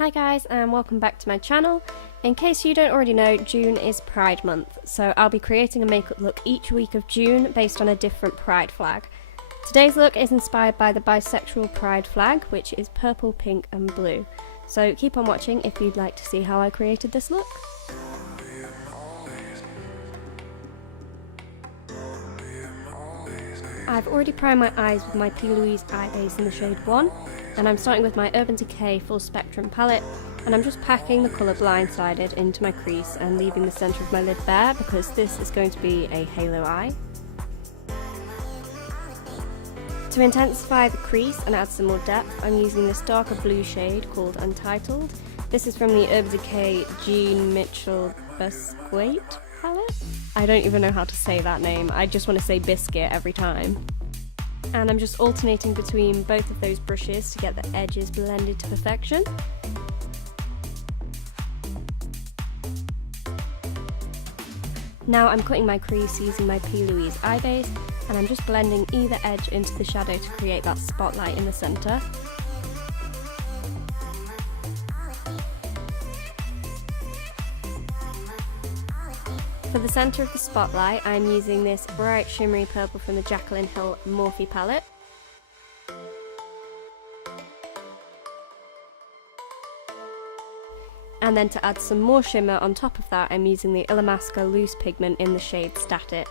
Hi guys and welcome back to my channel. In case you don't already know, June is Pride Month, so I'll be creating a makeup look each week of June based on a different pride flag. Today's look is inspired by the bisexual pride flag, which is purple, pink and blue. So keep on watching if you'd like to see how I created this look. I've already primed my eyes with my P. Louise eye base in the shade 1, and I'm starting with my Urban Decay Full Spectrum palette, and I'm just packing the colour Blindsided into my crease and leaving the centre of my lid bare because this is going to be a halo eye. To intensify the crease and add some more depth, I'm using this darker blue shade called Untitled. This is from the Urban Decay Jean Mitchell Biscuit palette. I don't even know how to say that name, I just want to say biscuit every time. And I'm just alternating between both of those brushes to get the edges blended to perfection. Now I'm cutting my crease using my P. Louise eye base, and I'm just blending either edge into the shadow to create that spotlight in the centre. For the centre of the spotlight, I'm using this bright shimmery purple from the Jaclyn Hill Morphe palette. And then to add some more shimmer on top of that, I'm using the Illamasqua loose pigment in the shade Static.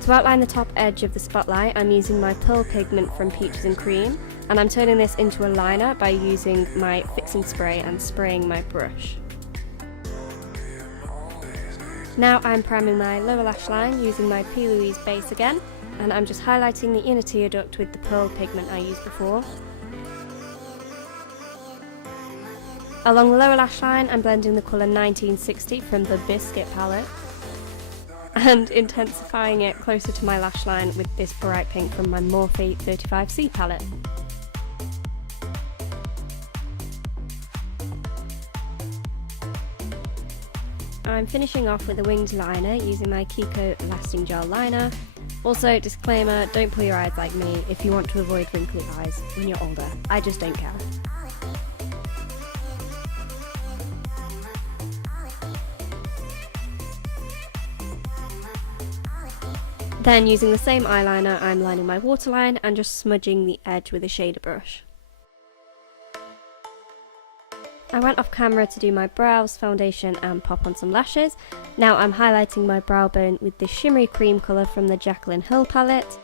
To outline the top edge of the spotlight, I'm using my Pearl pigment from Peaches and Cream, and I'm turning this into a liner by using my fixing spray and spraying my brush. Now I'm priming my lower lash line using my P. Louise base again, and I'm just highlighting the inner tear duct with the Pearl pigment I used before. Along the lower lash line, I'm blending the colour 1960 from the Biscuit palette, and intensifying it closer to my lash line with this bright pink from my Morphe 35C palette. I'm finishing off with a winged liner using my Kiko Lasting Gel Liner. Also, disclaimer, don't pull your eyes like me if you want to avoid wrinkly eyes when you're older. I just don't care. Then, using the same eyeliner, I'm lining my waterline and just smudging the edge with a shader brush. I went off camera to do my brows, foundation and pop on some lashes. Now I'm highlighting my brow bone with this shimmery cream colour from the Jaclyn Hill palette.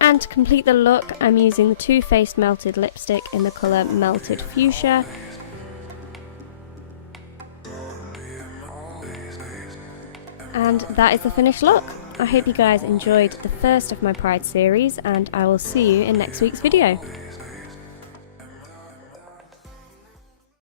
And to complete the look, I'm using the Too Faced Melted Lipstick in the colour Melted Fuchsia. And that is the finished look. I hope you guys enjoyed the first of my Pride series, and I will see you in next week's video.